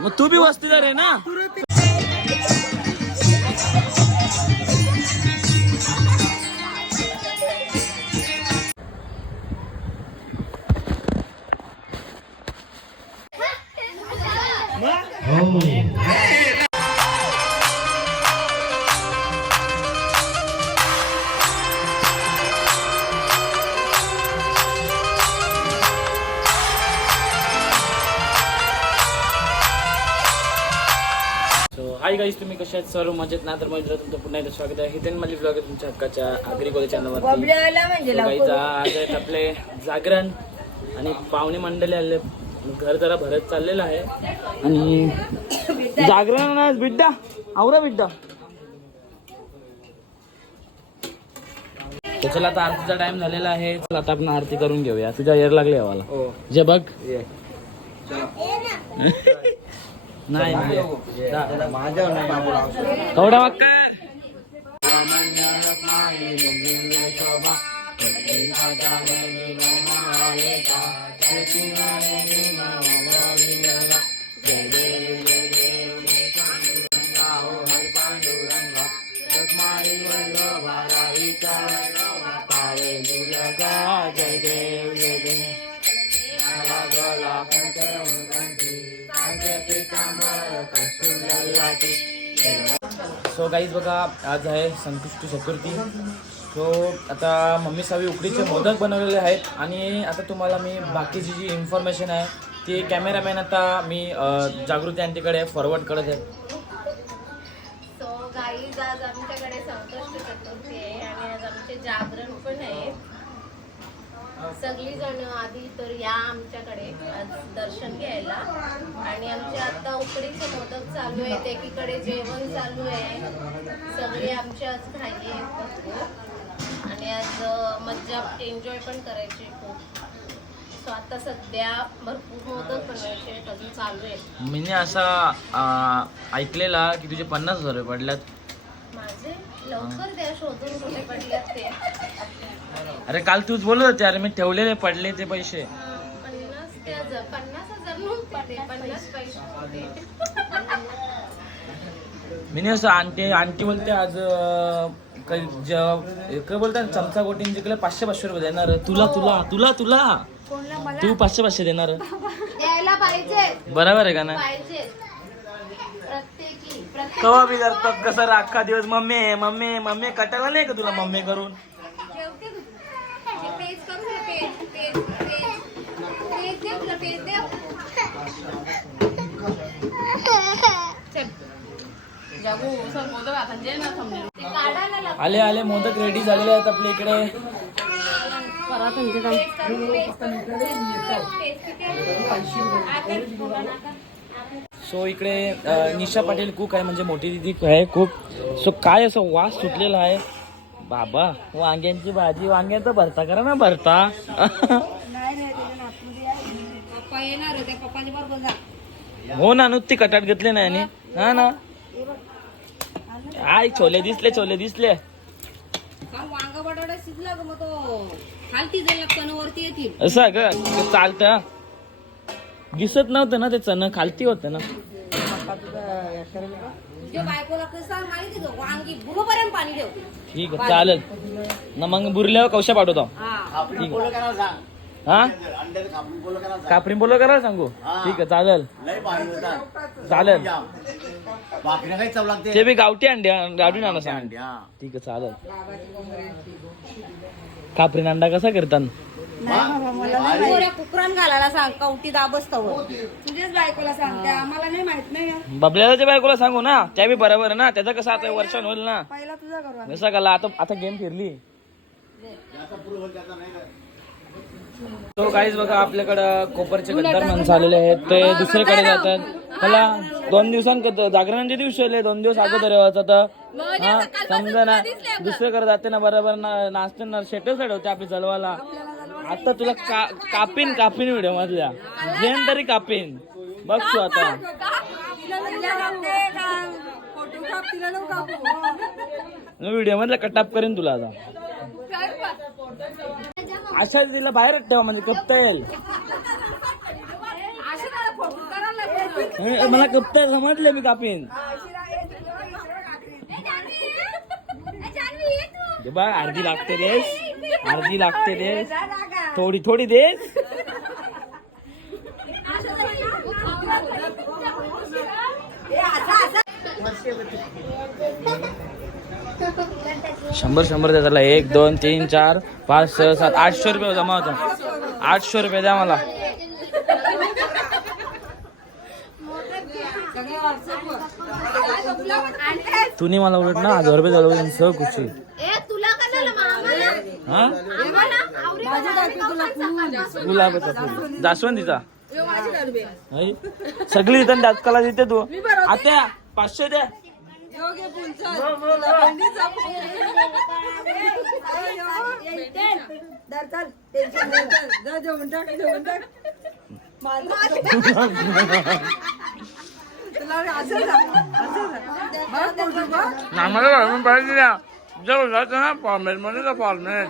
मग तू बी वस्तीदार आहे ना. हाय गाईस, तुम्ही कशा आहेत? सर्व मजेत ना? तर माझं तुमचं पुन्हा एकदा स्वागत आहे. हितेन मल्ली ब्लॉग आहे तुमच्या हक्काच्या आगरी कोळी चॅनलवरती. गाईज आज आहेत आपले जागरण आणि पाहुणे मंडळी आले. घर जरा भरत चाललेलं आहे आणि जागरण आज बिड्डा आवरा बिड्डा. तर चला आता आरतीचा टाइम झालेला आहे. चला आता आपण आरती करून घेऊया. तुझ्या येर लागले हवाला जे बघ नाही थोडा मक्कर सो गाईज बघा, आज आहे संकष्टी चतुर्थी. सो आता मम्मी सावी उकडीचे मोदक बनवलेले आहेत आणि आता तुम्हाला मी बाकीची जी इन्फॉर्मेशन आहे ती कॅमेरामॅन आता मी जागृती आंटीकडे फॉरवर्ड करत आहे. सो गाईज आज आमच्याकडे संकष्टी चतुर्थी आहे आणि आज आमचे जागरण पण आहे. सगळी जण आधी तर या आमच्याकडे आज दर्शन घ्यायला. आणि आमचे आता उकडीचे मोदक चालू आहेत, एकीकडे जेवण चालू आहे. सगळे आमचे आज घाई आहे आणि आज मज्जा एन्जॉय पण करायची खूप. सो आता सध्या भरपूर मोदक बनवायचे अजून चालू आहेत. मी असा ऐकलेला की तुझे 50,000 रुपये पडल्यात. माझे लवकर द्या शोधून कुठे पडल्यात ते. अरे काल तूच बोलत होते, अरे मी ठेवलेले पडले ते पैसे. 50,000 नोट पडले, 50 पैसे होते. मी असं आंटी बोलते आज काय बोलतात चमचा गोटीन जिंकले 500 रुपये देणार. तुला तुला तुला तुला तू 500 देणार. द्यायला पाहिजे, बरोबर आहे का ना? पाहिजे कवा बी करतात कसं अख्खा दिवस मम्मी मम्मी मम्मी कटाला नाही का तुला मम्मी करून. आले आले मोदक रेडी झालेले आहेत आपल्या इकडे. सो इकडे निशा पाटील कुक आहे, म्हणजे मोठी दिदी आहे कुक. सो काय असं वास सुटलेला आहे बाबा. वांग्यांची भाजी, वांग्याचा भरता करा ना भरता. हो ना, नुसती कटाट घेतले नाही आणि हा ना. आई छोले दिसले छोले दिसले. असं ग चालतं. दिसत नव्हतं ना ते चण खालती होतं ना. ठीक आहे चालेल ना. मग बुरल्यावर कौशा पाठवतो. ठीक आहे. हा कापरी बोलो करा सांगू. ठीक आहे चालेल चालेल. ते बी गावठी अंडे गावठी अंडा सांग. ठीक आहे चालेल. कापरी अंडा कसा करतात? कुकरान घालायला सांग, कवटी दाबसतावर तुझ्याच बायकोला सांगते, आम्हाला नाही माहित नाही. बबल्याच्या बायकोला सांगू ना, त्या बी बरोबर आहे ना. त्याचं कसं आता वर्षान होईल ना. पहिला तुझा करू कसं कला आता आता गेम फिरली. तो काहीच बघा, आपल्याकडं कोपरचे गद्दार माणसं आलेले आहेत. ते दुसरीकडे जातात. त्याला 2 दिवसांकडे जागरणाचे दिवस आले, 2 दिवस अगोदर आता हा समजा ना. दुसरीकडे जाते ना बरोबर नाचते ना. शेटल साईड होते आपली जलवाला. आता तुला कापीन व्हिडिओ मधल्या जेन तरी कापीन बघ तू आता. व्हिडिओ मधला कटाप करेन तुला आता. अशा तिला बाहेर ठेवा म्हणजे कपता येईल. मला कप्तर समजले मी कापीन बा अर्धी लागते देस थोडी थोडी देस शंभर द्या त्याला 1 2 3 4 5 6 7 800 रुपये जमा होता 800 रुपये द्या मला तुम्ही मला उलट ना 1000 रुपये झालं सह खुशी गुलाबाचा फुल जास्वंदीचा सगळी इथं दातकाला देते तू आता 500 द्या आम्हाला पाहिजे जवळ जायचं ना फॉर्मेट मध्ये फॉर्मेट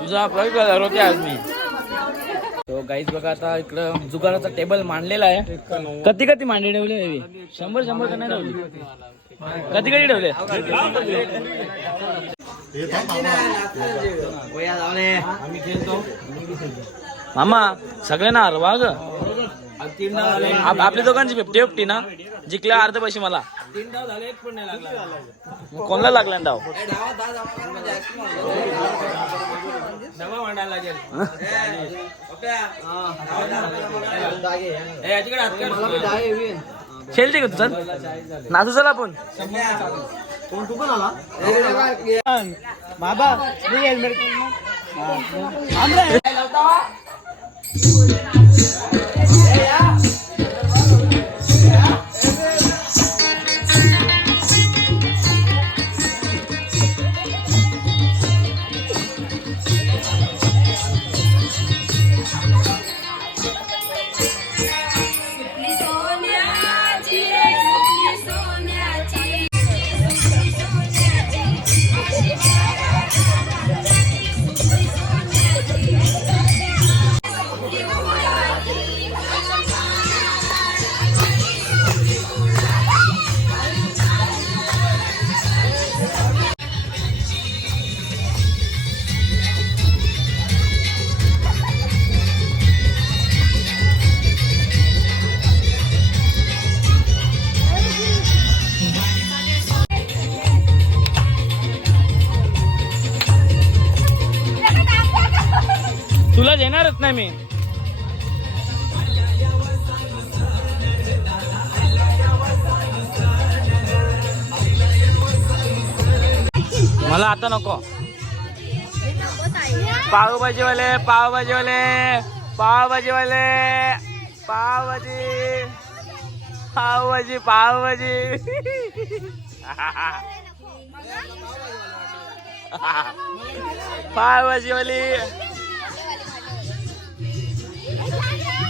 तुझा आपला होते आज मी तो गाईज बघा आता इकडं जुगाराचा टेबल मांडलेला आहे कधी मांडले ठेवले 100 तर नाही ठेवले कधी ठेवले मामा सगळ्यांना हरवा ग आपल्या दोघांची 50-50 ना जिंकल्या अर्ध पैसे मला 3 डाव झाले 1 पण नाही लागला कोणाला लागला डाव नवा मांडायला लागेल खेळते का तू चल नाचू चल आपण तू पण आला बाबा मी हेल्मेट तुला देणारच नाही मी मला आता नको पावभाजीवाले पावभाजीवाली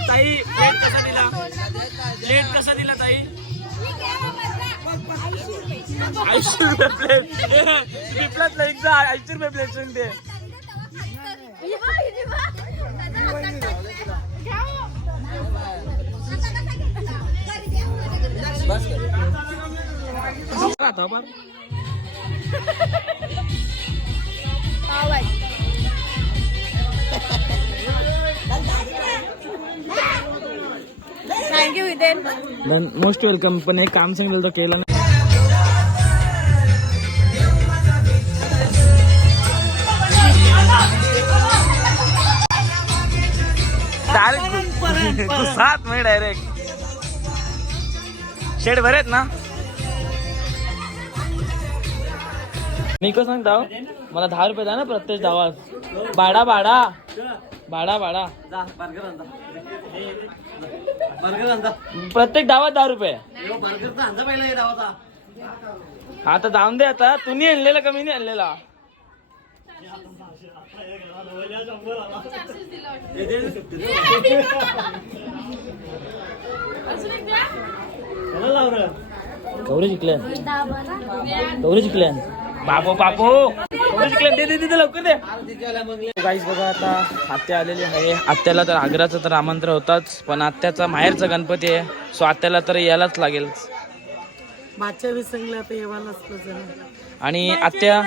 ताई प्लेट कसा दिला ताई 80 रुपये प्लेट विकलात एकदा 80 रुपये प्लेट सांगते थँक्यू विदेन मोस्ट वेलकम पण एक काम सांगितलं तो केलं नाही डायरेक्ट तू 7 मिनिट डायरेक्ट शेड भरेत ना मी कसं सांगता मला 10 रुपये द्या ना प्रत्येक डावात भाडा प्रत्येक डावात 10 रुपये आता जाऊन दे आता तुम्ही आणलेला का मी नाही आणलेला कवरे जिंकल्या बाबू बाबू दे दे दे लवकर दे. गाईस बघा आता आत्या आलेली आहे. आत्याला तर आग्र्याचं तर आमंत्रण होताच, पण आत्याचा माहेरचा गणपती आहे, सो आत्याला तर यायलाच लागेल. मागच्या वेळेस सांगलं आता येवा नसतं. आणि आत्या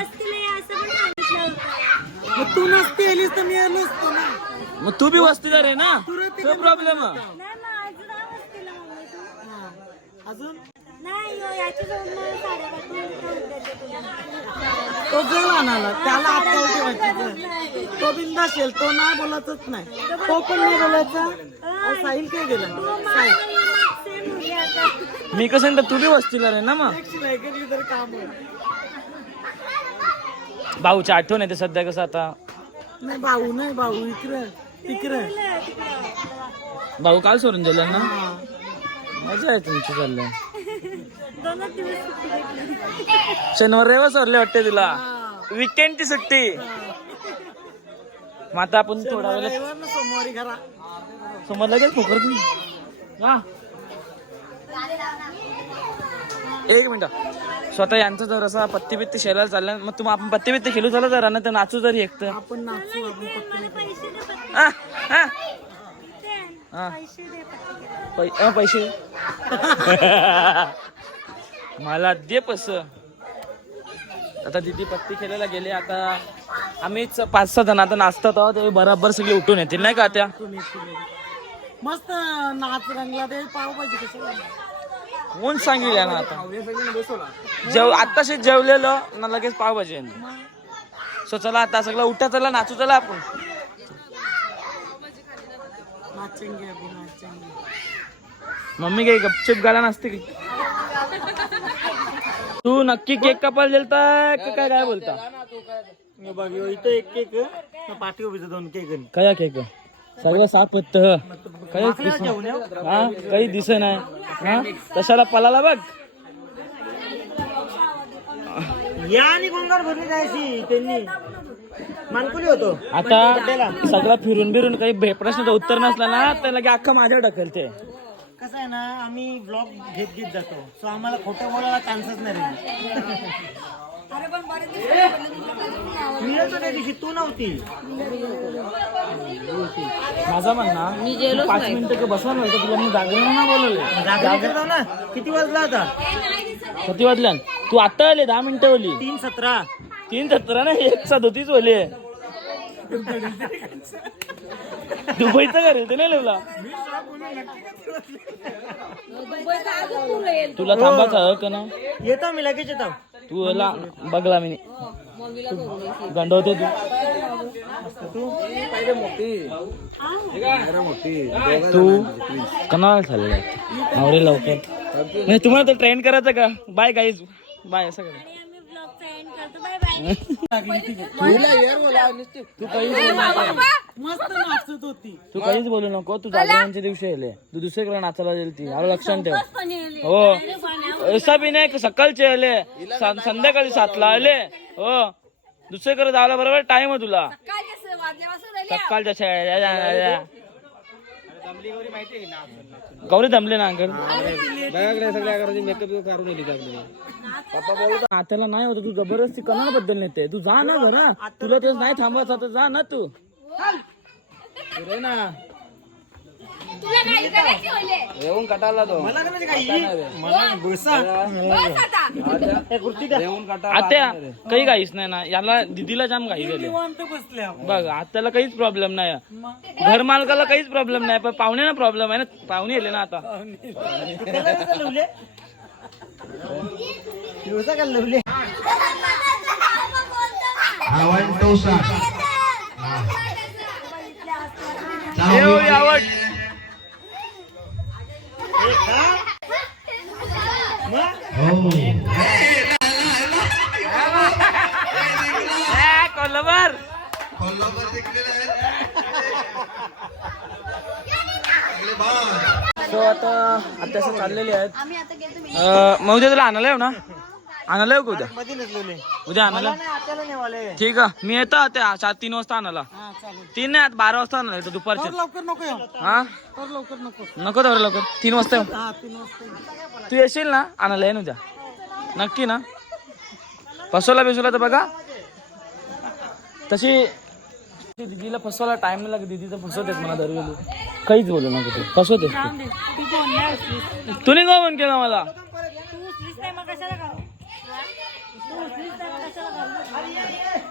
मग तू नसती आलीस तर मी आलो असतो ना. मग तू बी वस्तीदार आहे ना, तो प्रॉब्लेम. अजून तो जर आणाला त्याला आत्याला ठेवायची. तो बिंदा असेल, तो नाही बोलायचंच नाही, तो पण नाही बोलायचा. साहिल काय गेला? मी कसं तर तू बी वस्तीदार आहे ना. मग काम भाऊची आठवण येते सध्या. कसं आता नाही भाऊ नाही, भाऊ इकडे तिकडे. भाऊ काल सोडून गेलं ना. मजा आहे तुमची. चाललंय शनिवार रविवार सोडले वाटते तुला, वीकेंडची सुट्टी. मग आता आपण थोडा वेळ सोमवारी घरा समोर लगेच फोकर. एक मिनिट. स्वतः यांचं जर असा पत्ती बित्ती खेळायला चाललं, मग तुम्ही आपण पत्ती बित्ती खेळू झालं जरा ना, तर नाचू जरी एकतर. आपण नाचू. पैसे मला दे पस. आता दिदी पत्ती खेळायला गेले. आता आम्हीच 5-6 जण आता नाचतात आहोत, ते बराबर सगळे उठून येतील नाही का त्या. मस्त नाच रंगला. ते पावभाजी कशाला कोण सांगेल ना. आता आत्ताशी जेवलेलं ना, लगेच पावभाजी आहे. सो चला आता सगळं उठा, चला नाचू, चला आपण. मम्मी काही गपचिप गाला नसते की. तू नक्की केक कापायला गेलता काय काय बोलता? बघ इथं एक केक पाठी उभी 2 केक. कया केक सगळं साफ होत. हा काही दिस नाही. हा तशाला पलाला बघ. या आणि गोंगार भरली जायची त्यांनी मानकुली होतो. आता सगळं फिरून बिरून काही प्रश्नाचं उत्तर नसला ना, तर लगे अख्खा माझ्या ढकलते. कसं आहे ना, आम्ही ब्लॉग घेत जातो, सो आम्हाला खोटं बोलायला चान्सच नाही मिळत त्या दिवशी. तू नव्हती. माझा म्हणणं 5 मिनिटं बसवा नव्हतं तुला. मी जागरण ना बोलवले ना. किती वाजला आता? किती वाजल्या? तू आता आले 10 मिनिटं बोली. 3:17 3:17 ना, 1:37 बोले. दुबईचं घर ते नाही लिवला. तुला थांबायचं हवं का ना? येतो मी लगेच येतो. तू बघला मी गंडवते तू कनाल चाललाय नवरे लवकर. नाही तुम्हाला तर ट्रेन करायचं का? बाय गाईज, बाय सगळं. तू काहीच बोलू नको. तू जागरणाच्या दिवशी आले, तू दुसरीकडे नाचायला गेली ती. आलं लक्षात ठेव. हो असा बी नाही सकाळचे आले, संध्याकाळी 7ला आले. हो दुसरीकडे जायला बरोबर टाइम आहे तुला. सकाळच्या गौरी दमले ना अंकल. मेकअप करून नात्याला नाही होत. तू जबरदस्ती कोणाबद्दल नेते. तू जा ना घरा. तुला तेच नाही थांबायचं तर जा ना तू. ना येऊन कटाला तो आत्या काही काहीच नाही ना. याला दिदीला जाम घाई गेले बघ. आत्याला काहीच प्रॉब्लेम नाही. घर मालकाला काहीच प्रॉब्लेम नाही, पण पाहुण्याला प्रॉब्लेम आहे ना. पाहुणे आले ना आता. आवड कोल्हापूर आता अत्यास चाललेले आहेत. मग उद्या तुला आणायला येऊ ना? आणायला येऊ का उद्या? उद्या आणायला ठीक आहे. मी येतो त्या 3 वाजता आणायला. 3 नाही 12 वाजता आणायला येतो दुपारचे. लवकर नको हा लवकर नको नको तर लवकर 3 वाजता येऊ. तू येशील ना आणायला? येईन उद्या नक्की ना? फसवला तर बघा. तशी दीदीला फसवायला टाइम नाही लागत. दीदी तर फसवतेच मला दरवेळी. काहीच बोलू नको तू, फसवतेस तू. नाही फोन केला मला.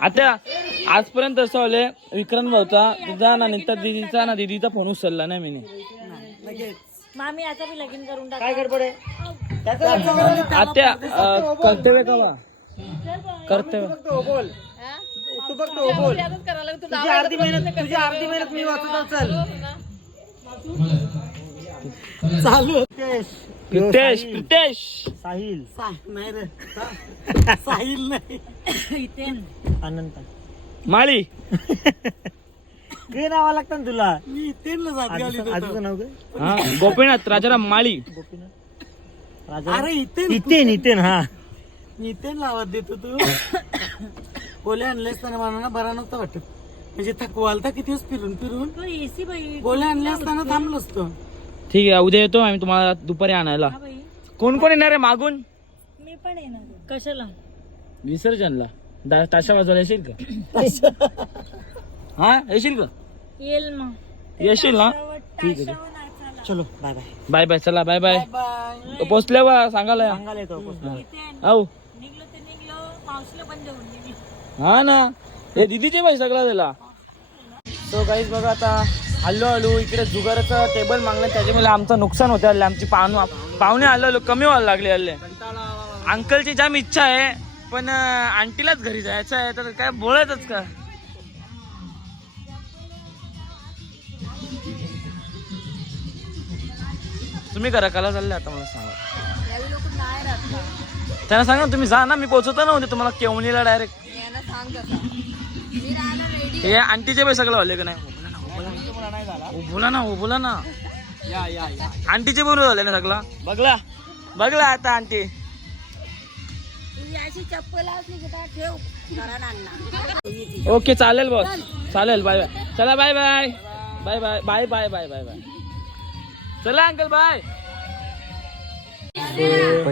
आता आजपर्यंत असं होले विक्रम भाऊचा तुझा ना नंतर दीदीचा ना दीदीचा फोन उचलला नाही मी. मामी आता मी लगीन करून टाक. काय गडबड आहे? आत्या कर्तव्य कवा कर्तव्य बोल तू फक्त बोल. तुझी अर्धी मेहनत मी वाचतो. चल चालू. प्रितेश साहिल नाही रे. साहिल नाही. अनंत माळी काय नाव लागतं ना तुला? मी इथेनला जात आजचं नाव काय? हा गोपीनाथ राजाराम माळी. अरे इथेन हा इथेन लावत देतो तू. गोल्या आणले असताना मला बरा नव्हता वाटत. म्हणजे थकवालता किती दिवस फिरून एसी बाई गोल्या आणले असताना थांबलो असतो. ठीक आहे उद्या येतो आम्ही तुम्हाला दुपारी आणायला. कोण कोण येणार आहे मागून? मी पण येणार. कशाला? विसर्जनला ताशा वाजवायला येशील का? हा येशील का? येईल मग. येशील ना? ठीक आहे चलो बाय बाय. Bye bye. चला बाय बाय. बाय पोचल्या बा सांगायला या. सांगायला येतो. आऊ निघलो ते निघलो. मावशीला पण देऊन गेली. हा ना हे दीदीचे पैसे सगळा दिला. तो काहीच बघा आता हल्लो इकडे जुगाराचा टेबल मागला त्याच्यामुळे आमचं नुकसान होतं. हल्ले आमची पाहुणे हल्लो कमी व्हायला लागले. हल्ले अंकलची जाम इच्छा आहे पण आंटीलाच घरी जायचं आहे तर काय बोलायचंच का. तुम्ही करा कला चालले आता मला सांगा. त्यांना सांगा तुम्ही जा ना. मी पोहोचवतो ना उद्या तुम्हाला केवणीला डायरेक्ट. हे आंटीचे पैसे सगळं झाले का नाही? बोला ना. आंटीचे बरोबर झाले ना सगळं. बघला आता आंटी. ओके चालेल बॉस चालेल. Bye bye. चला bye bye. Bye bye bye bye bye bye bye. चला अंकल बाय.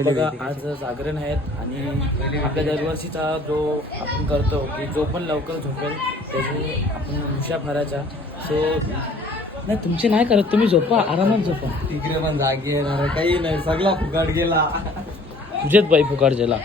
बघा आज जागरण आहेत आणि आपल्या दरवर्षीचा जो आपण करतो की जो पण लवकर झोपेल त्याची आपण उशा भरायच्या. सो नाही तुमचे नाही करत. तुम्ही झोपा आरामात झोपा. तिकडे पण जागे येणार काही नाही. सगळा फुकाट गेला. तुझेच बाई फुकाट गेला.